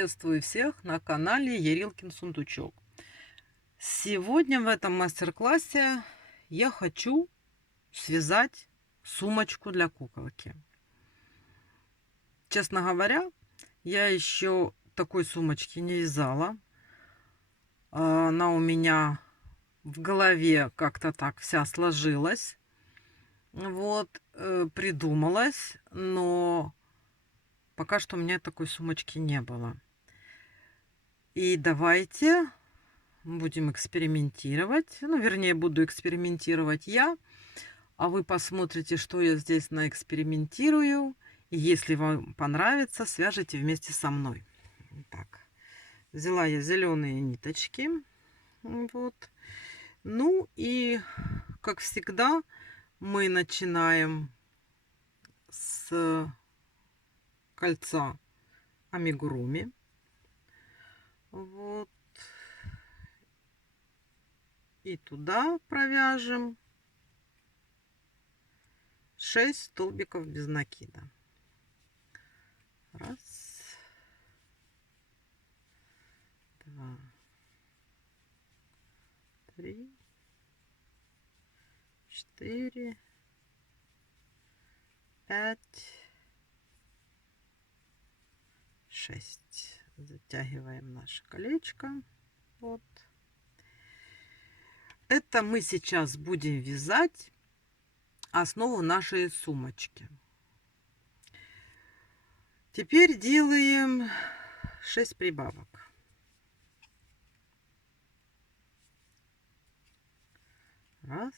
Приветствую всех на канале Ярилкин Сундучок. Сегодня в этом мастер-классе я хочу связать сумочку для куколки. Честно говоря, я еще такой сумочки не вязала. Она у меня в голове как-то так вся сложилась. Придумалась, но пока что у меня такой сумочки не было. И давайте будем экспериментировать. Вернее, буду экспериментировать я, а вы посмотрите, что я здесь наэкспериментирую. И если вам понравится, свяжите вместе со мной. Так, взяла я зеленые ниточки. Ну и, как всегда, мы начинаем с кольца амигуруми. И туда провяжем 6 столбиков без накида. Раз, два, три, 4, 5, 6. Затягиваем наше колечко. Это мы сейчас будем вязать основу нашей сумочки. Теперь делаем 6 прибавок. Раз,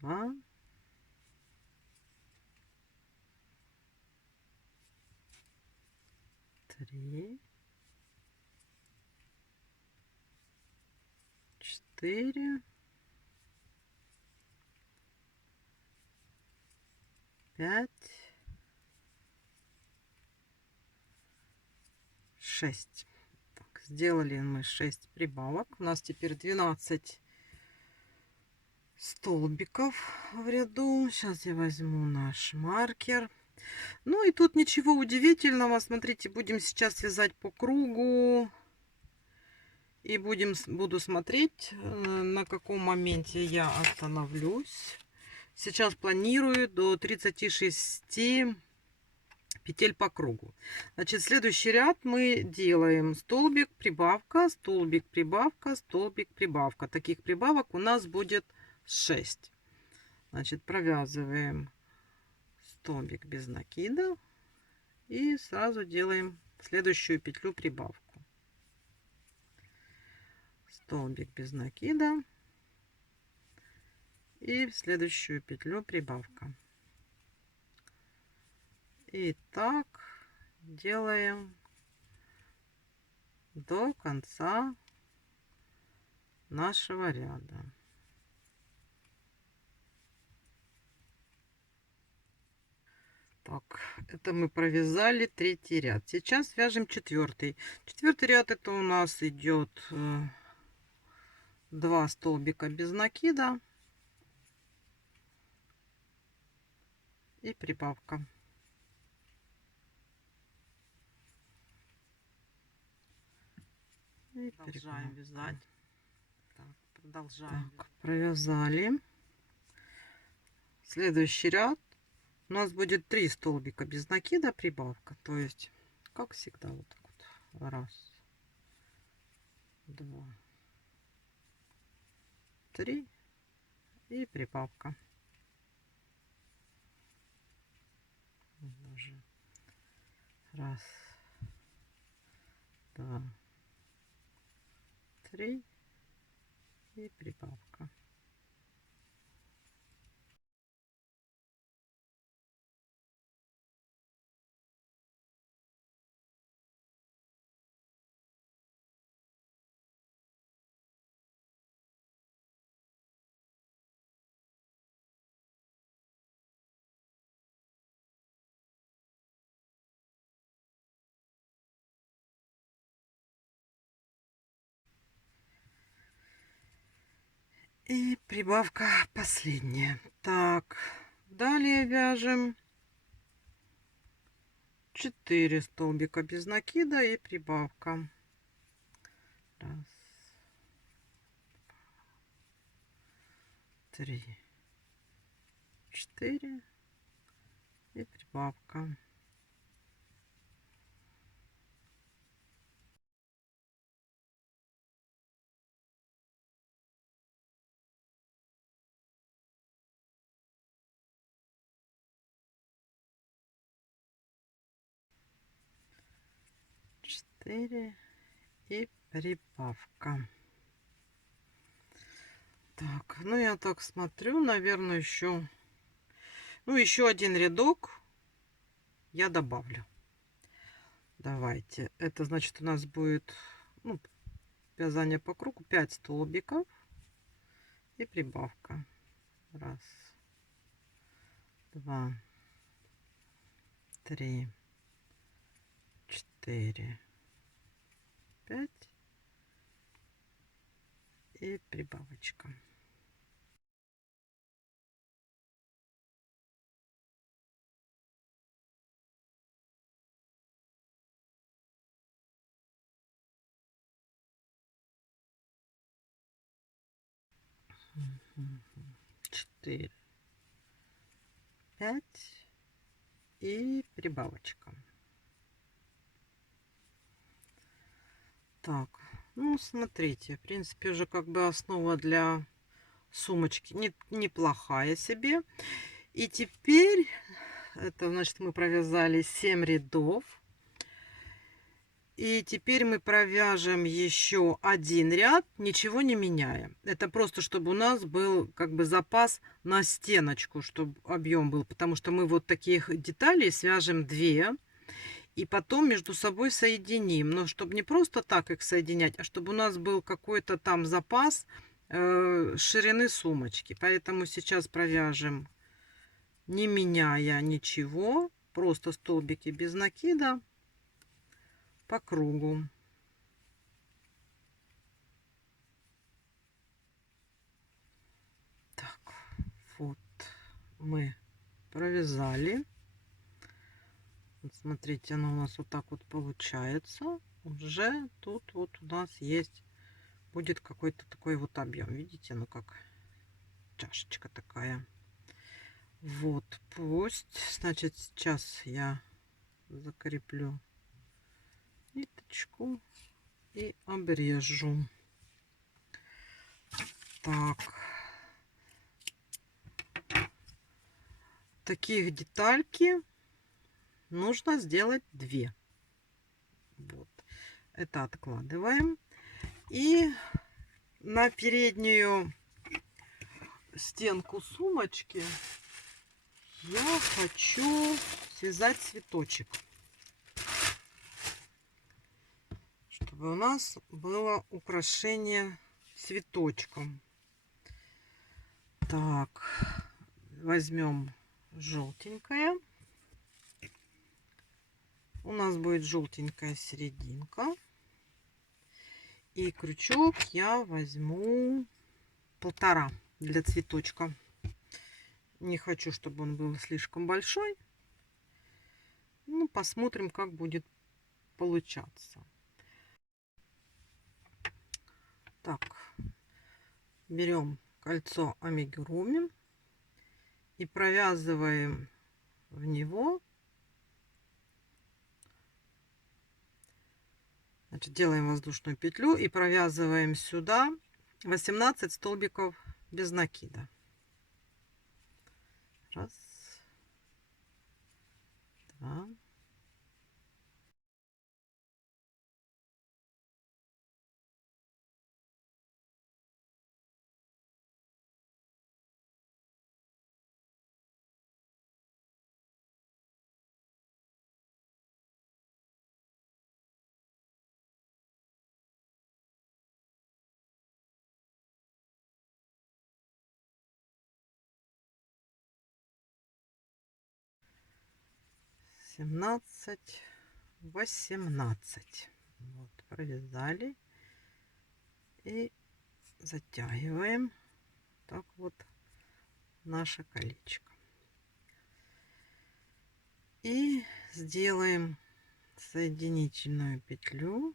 два, три, 4, 5, 6. Так, сделали мы 6 прибавок. У нас теперь 12 столбиков в ряду. Сейчас я возьму наш маркер. Ну и тут ничего удивительного. Смотрите, будем сейчас вязать по кругу. И буду смотреть, на каком моменте я остановлюсь. Сейчас планирую до 36 петель по кругу. Значит, следующий ряд мы делаем столбик, прибавка, столбик, прибавка, столбик, прибавка. Таких прибавок у нас будет 6. Значит, провязываем столбик без накида и сразу делаем следующую петлю прибавку. Столбик без накида и в следующую петлю прибавка. И так делаем до конца нашего ряда. Так, это мы провязали третий ряд. Сейчас вяжем четвертый. Четвертый ряд это у нас идет 2 столбика без накида и прибавка. И продолжаем вязать. Так, продолжаем. Так, провязали. Следующий ряд у нас будет 3 столбика без накида, прибавка. То есть, как всегда, вот так вот. Раз, два, 3 и прибавка. Даже раз, два, 3 и прибавка. И прибавка последняя. Так, далее вяжем 4 столбика без накида и прибавка. Раз, 3, 4 и прибавка. Четыре и прибавка. Так, ну я так смотрю, наверное, еще, ну еще один рядок я добавлю. Давайте, это значит у нас будет, ну, вязание по кругу 5 столбиков и прибавка. Раз, два, три, 4, 5 и прибавочка. Четыре, 5 и прибавочка. Так, ну смотрите, в принципе уже как бы основа для сумочки неплохая себе. И теперь это значит мы провязали 7 рядов. И теперь мы провяжем еще один ряд, ничего не меняя. Это просто чтобы у нас был как бы запас на стеночку, чтобы объем был, потому что мы вот таких деталей свяжем 2 и потом между собой соединим. Но чтобы не просто так их соединять, а чтобы у нас был какой-то там запас ширины сумочки. Поэтому сейчас провяжем, не меняя ничего, просто столбики без накида по кругу. Так, вот мы провязали. Вот смотрите, оно у нас вот так вот получается. Уже тут вот у нас есть, будет какой-то такой вот объем. Видите, ну как чашечка такая. Вот, пусть. Значит, сейчас я закреплю ниточку и обрежу. Так. Таких детальки нужно сделать 2. Вот. Это откладываем. И на переднюю стенку сумочки я хочу связать цветочек, чтобы у нас было украшение цветочком. Так, возьмем желтенькое. У нас будет желтенькая серединка. И крючок я возьму 1,5 для цветочка. Не хочу, чтобы он был слишком большой. Ну, посмотрим, как будет получаться. Так, берем кольцо амигуруми и провязываем в него. Значит, делаем воздушную петлю и провязываем сюда 18 столбиков без накида. Раз, два, 17, 18. Вот, провязали и затягиваем. так вот наше колечко. И сделаем соединительную петлю,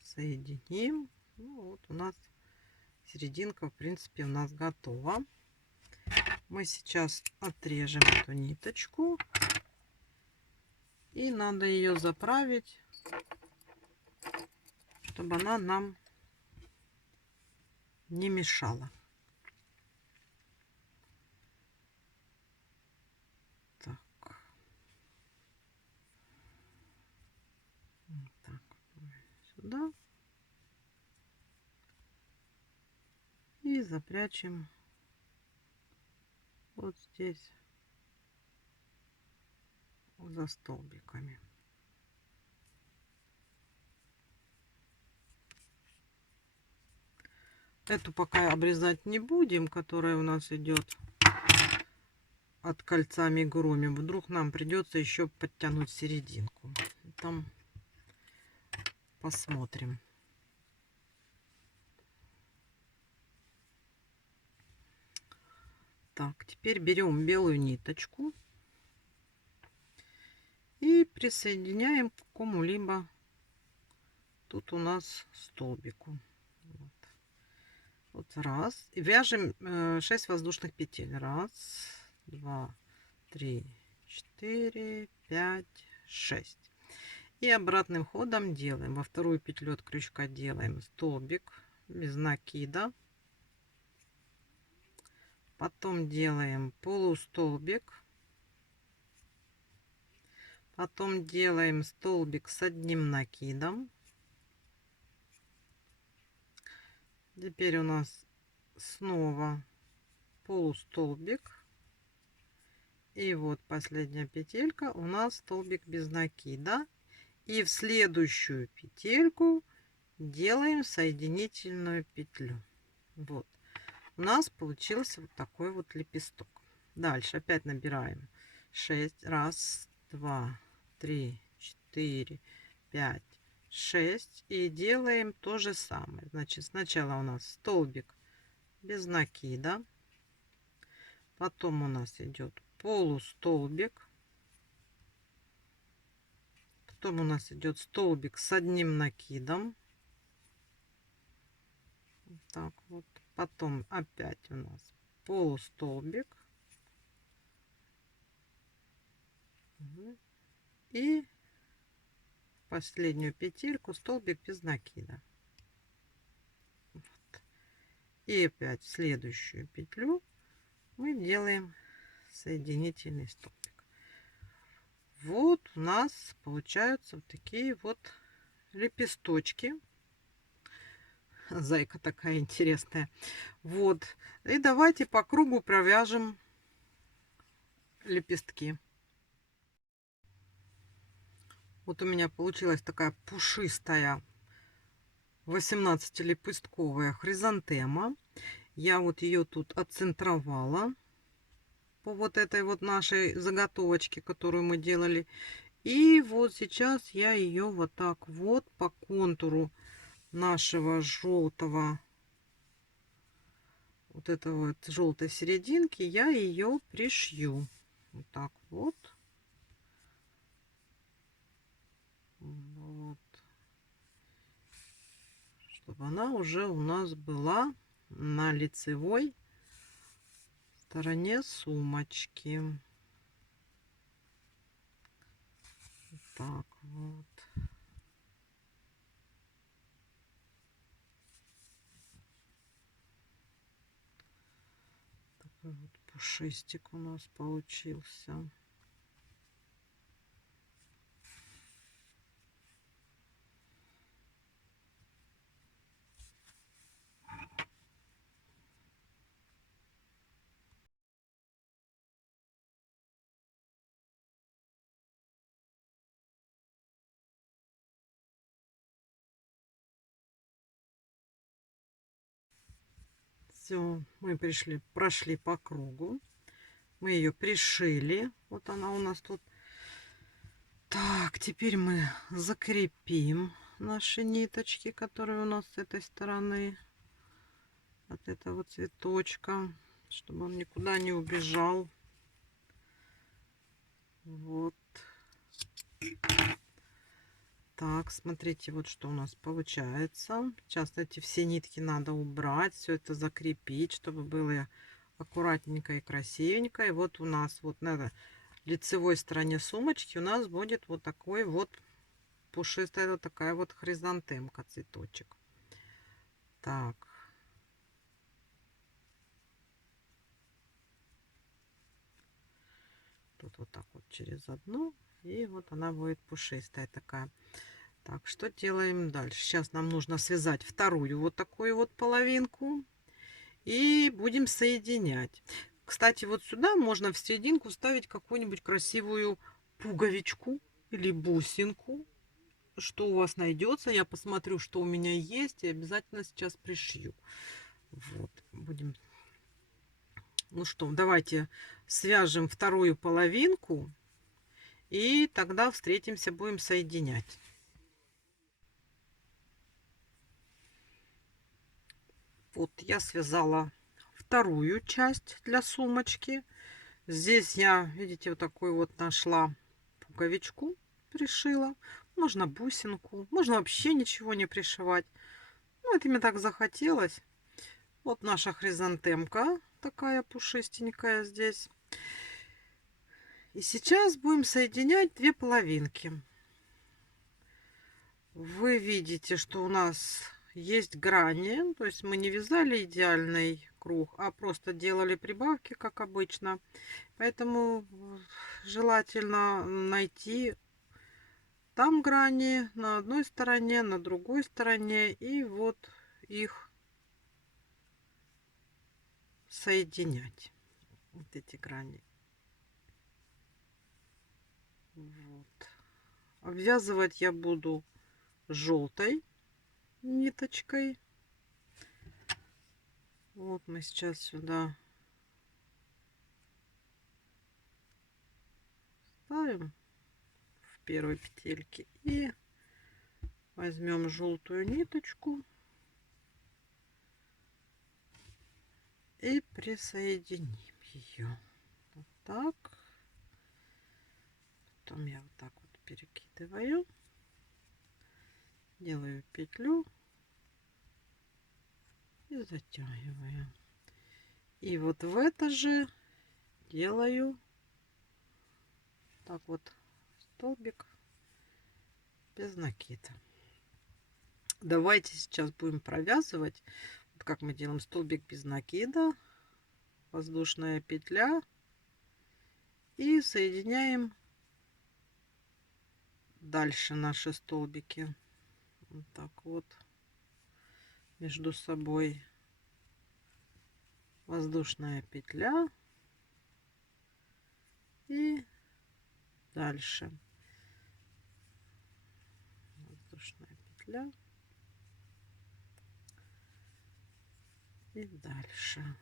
соединим. Ну, вот у нас серединка, в принципе, у нас готова. Мы сейчас отрежем эту ниточку, и надо ее заправить, чтобы она нам не мешала. Так, вот так сюда. И запрячем вот здесь за столбиками. Эту пока обрезать не будем, которая у нас идет от кольца амигуруми. Вдруг нам придется еще подтянуть серединку. Там посмотрим. Так, теперь берем белую ниточку и присоединяем к какому-либо тут у нас столбику. Вот раз. И вяжем 6 воздушных петель. Раз, два, три, 4, 5, 6. И обратным ходом делаем. Во вторую петлю от крючка делаем столбик без накида. Потом делаем полустолбик. Потом делаем столбик с одним накидом. Теперь у нас снова полустолбик. И вот последняя петелька у нас столбик без накида. И в следующую петельку делаем соединительную петлю. Вот. У нас получился вот такой вот лепесток. Дальше опять набираем 6. Раз, два, три, 4, 5, 6. И делаем то же самое. Значит, сначала у нас столбик без накида. Потом у нас идет полустолбик. Потом у нас идет столбик с одним накидом. Вот так вот. Потом опять у нас полустолбик. И последнюю петельку столбик без накида. Вот. И опять в следующую петлю мы делаем соединительный столбик. Вот у нас получаются вот такие вот лепесточки. Зайка такая интересная. Вот. И давайте по кругу провяжем лепестки. Вот у меня получилась такая пушистая 18-лепестковая хризантема. Я вот ее тут отцентровала по вот этой вот нашей заготовочке, которую мы делали. И вот сейчас я ее вот так вот по контуру нашего желтого, вот этого вот желтой серединки, я ее пришью. Вот так вот. Вот. Чтобы она уже у нас была на лицевой стороне сумочки. Так вот. Такой вот пушистик у нас получился. Все, мы прошли по кругу. Мы ее пришили. Вот она у нас тут. Так, теперь мы закрепим наши ниточки, которые у нас с этой стороны от этого цветочка. чтобы он никуда не убежал. Вот. Так, смотрите, вот что у нас получается. Сейчас эти все нитки надо убрать, все это закрепить, чтобы было аккуратненько и красивенько. И вот у нас вот на лицевой стороне сумочки у нас будет вот такой вот пушистая вот такая вот хризантемка, цветочек. Так. Тут вот так вот через одну. И вот она будет пушистая такая. Так, что делаем дальше? Сейчас нам нужно связать вторую вот такую вот половинку. И будем соединять. Кстати, вот сюда можно в серединку ставить какую-нибудь красивую пуговичку или бусинку. Что у вас найдется. Я посмотрю, что у меня есть. И обязательно сейчас пришью. Вот, будем. Ну что, давайте свяжем вторую половинку. И тогда встретимся, будем соединять. Вот я связала вторую часть для сумочки. Здесь я, видите, вот такой вот нашла пуговичку, пришила. Можно бусинку, можно вообще ничего не пришивать. Ну, это мне так захотелось. Вот наша хризантемка такая пушистенькая здесь. И сейчас будем соединять две половинки. Вы видите, что у нас есть грани, то есть мы не вязали идеальный круг, а просто делали прибавки, как обычно. Поэтому желательно найти там грани на одной стороне, на другой стороне, и вот их соединять. Вот эти грани. Вот. Обвязывать я буду желтой ниточкой. Вот мы сейчас сюда ставим в первой петельке и возьмем желтую ниточку и присоединим ее. Вот так. Потом я вот так вот перекидываю, делаю петлю и затягиваю. И вот в это же делаю так вот столбик без накида. Давайте сейчас будем провязывать. Вот как мы делаем столбик без накида, воздушная петля и соединяем дальше наши столбики. Вот так вот между собой. Воздушная петля и дальше воздушная петля и дальше.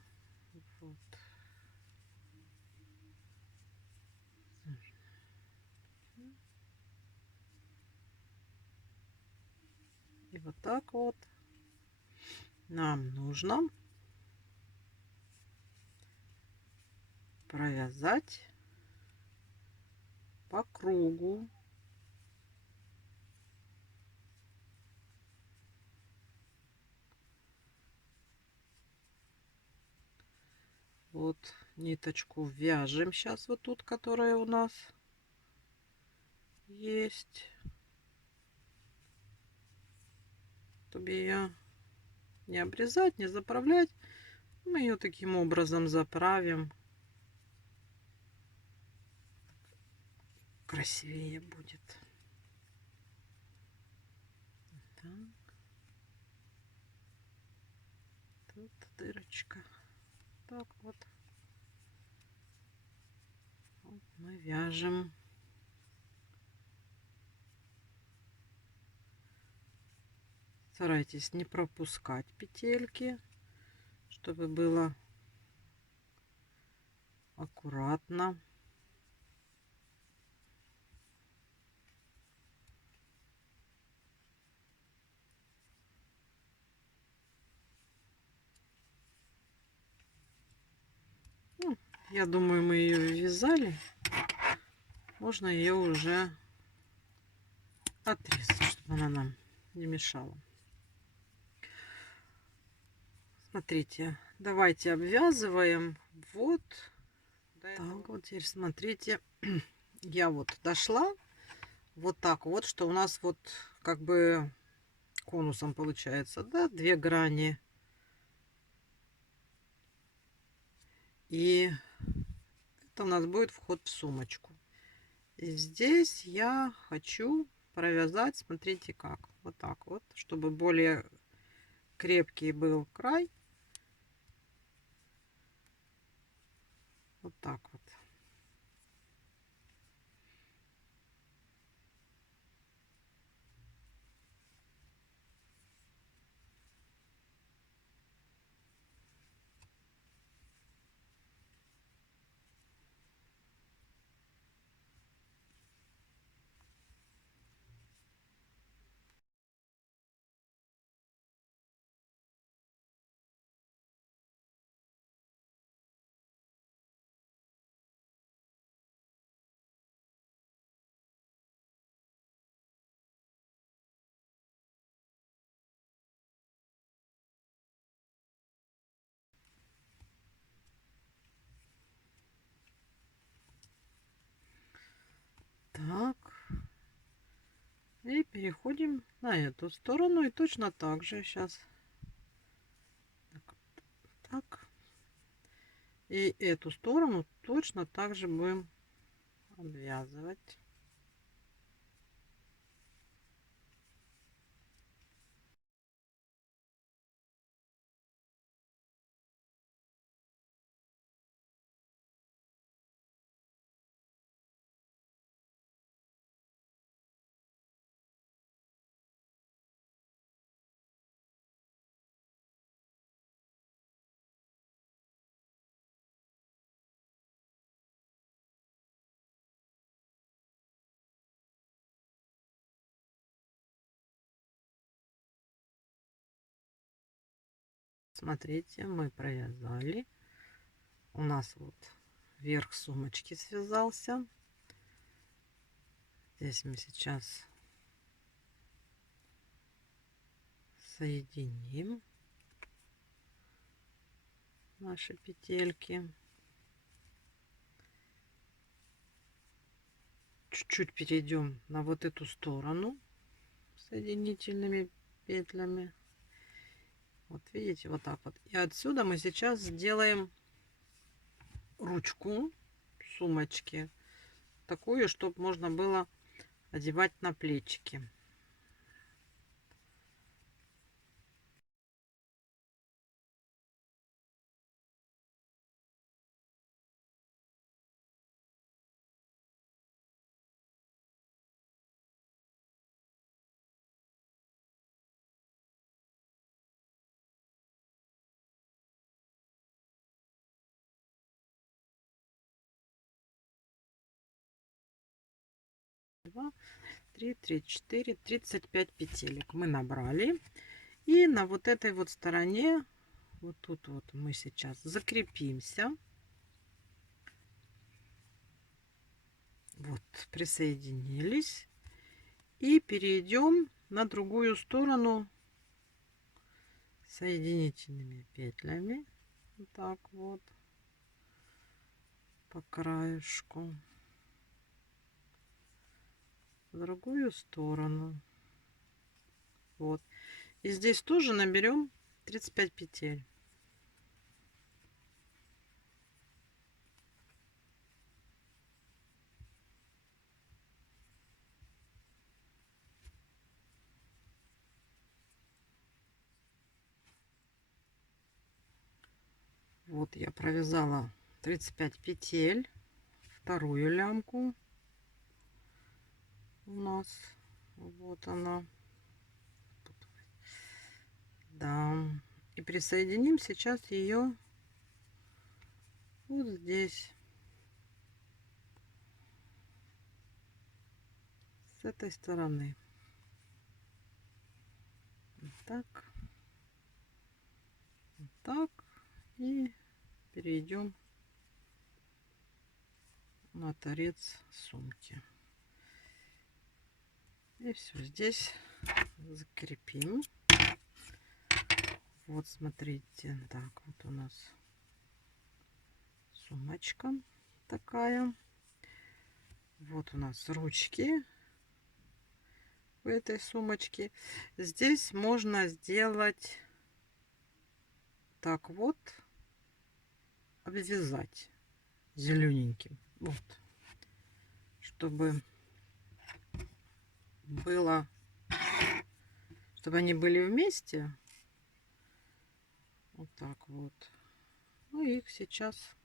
Вот. И вот так вот нам нужно провязать по кругу. Вот ниточку вяжем сейчас вот тут, которая у нас есть, чтобы ее не обрезать, не заправлять. Мы ее таким образом заправим. Красивее будет. Так. Тут дырочка. Так вот. Вот мы вяжем. Старайтесь не пропускать петельки, чтобы было аккуратно. Я думаю, мы ее вязали. Можно ее уже отрезать, чтобы она нам не мешала. Смотрите, давайте обвязываем. Вот. Так, вот теперь смотрите. Я вот дошла вот так вот, что у нас вот как бы конусом получается, да, 2 грани. И это у нас будет вход в сумочку. И здесь я хочу провязать, смотрите как, вот так вот, чтобы более крепкий был край. Вот так вот. Так. И переходим на эту сторону. И точно так же сейчас. Так. И эту сторону точно так же будем обвязывать. Смотрите, мы провязали. У нас вот верх сумочки связался. Здесь мы сейчас соединим наши петельки. Чуть-чуть перейдем на вот эту сторону соединительными петлями. Вот видите, вот так вот. И отсюда мы сейчас сделаем ручку сумочки. Такую, чтобы можно было одевать на плечики. Два, три, три, четыре, 35 петелек мы набрали. И на вот этой вот стороне, вот тут вот мы сейчас закрепимся. Вот, присоединились. И перейдем на другую сторону соединительными петлями. Вот так вот. По краешку. В другую сторону. Вот. И здесь тоже наберем 35 петель. Вот я провязала 35 петель, вторую лямку у нас, вот она, да, и присоединим сейчас ее вот здесь, с этой стороны, вот так, и перейдем на торец сумки. И все, здесь закрепим. Вот смотрите, так вот у нас сумочка такая. Вот у нас ручки в этой сумочке. Здесь можно сделать так вот, обвязать зелененьким, вот, чтобы было, чтобы они были вместе. Вот так вот. Ну и их сейчас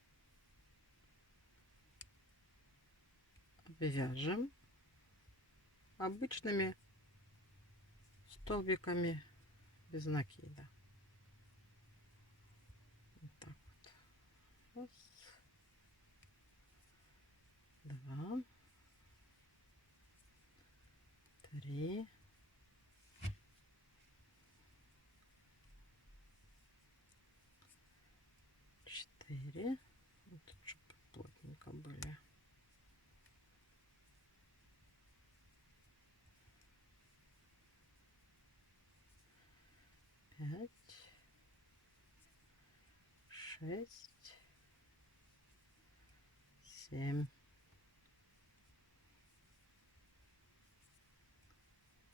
обвяжем обычными столбиками без накида. Вот так вот. Раз, два, три, четыре. Вот, чтобы плотненько были. 5, 6, 7,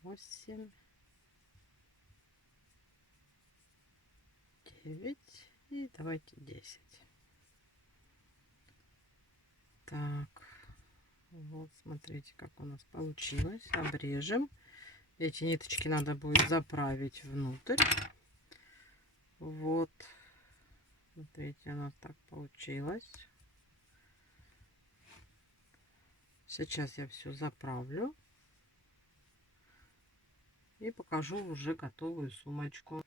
8, 9 и давайте 10. Так, вот смотрите, как у нас получилось. Обрежем. Эти ниточки надо будет заправить внутрь. Вот. Смотрите, у нас так получилось. Сейчас я все заправлю. И покажу уже готовую сумочку.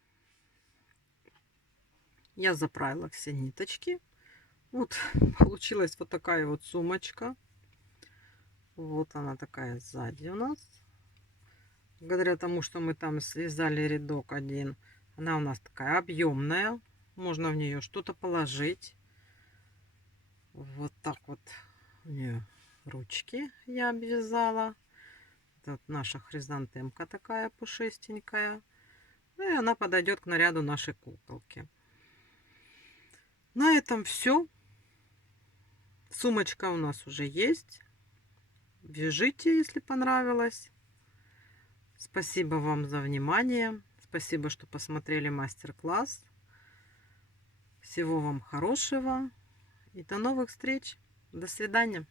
Я заправила все ниточки. Вот получилась вот такая вот сумочка. Вот она такая сзади у нас. Благодаря тому, что мы там связали рядок один, она у нас такая объемная. Можно в нее что-то положить. Вот так вот у нее ручки я обвязала. Это наша хризантемка такая пушистенькая. Ну и она подойдет к наряду нашей куколки. На этом все. Сумочка у нас уже есть. Вяжите, если понравилось. Спасибо вам за внимание. Спасибо, что посмотрели мастер-класс. Всего вам хорошего. И до новых встреч. До свидания.